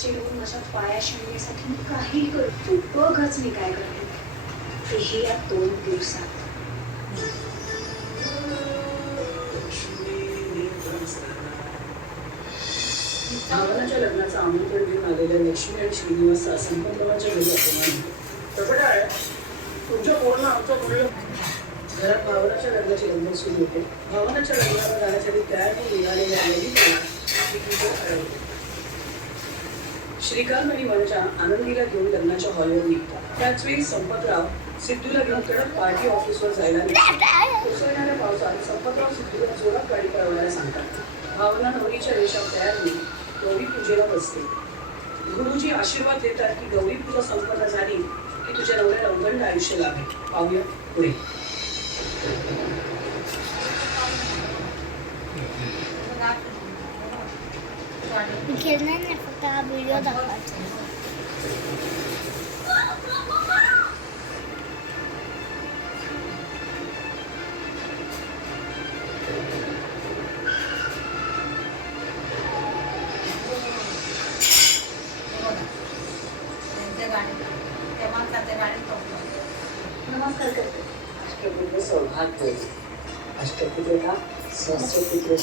चिडवून माझ्या पायाशी आणण्यासाठी मी काही करतो. बघच मी काय करते तेही या 2 दिवसात. भावनाच्या लग्नाचं आमंत्रण घेऊन आलेल्या लक्ष्मी आणि श्रीनिवासचा संपतरावांच्या घरी अपमान. कसं काय तुमच्या पोरांना आमच्या मुलीला घरात भावनाच्या लग्नाची रंगत सुरू होते. भावनाच्या लग्नाला जाण्यासाठी तयारी निघालेल्या श्रीकांत आणि वनजा आनंदीला घेऊन लग्नाच्या हॉलवर निघतात. त्याच वेळी संपतराव सिद्धूला घेऊन कडक पार्टी ऑफिसवर जायला निघतात. कोसळणाऱ्या पावसात संपतराव सिद्धूला जोरात गाडी पळवायला सांगतात. भावना नवरीच्या वेशात तयार होऊन गौरी पूजेला बसते. गुरुजी आशीर्वाद देतात की गौरी पूजा संपन्न झाली की तुझ्या नवऱ्याला उदंड आयुष्य लाभेल. पाहूया पुढे. खेळणार नाही, फक्त हा व्हिडिओ दाखवायचा. नमस्कार करते. अष्टपुत्र सौभाग्य, अष्टपुत्र का सहस्रपुत्र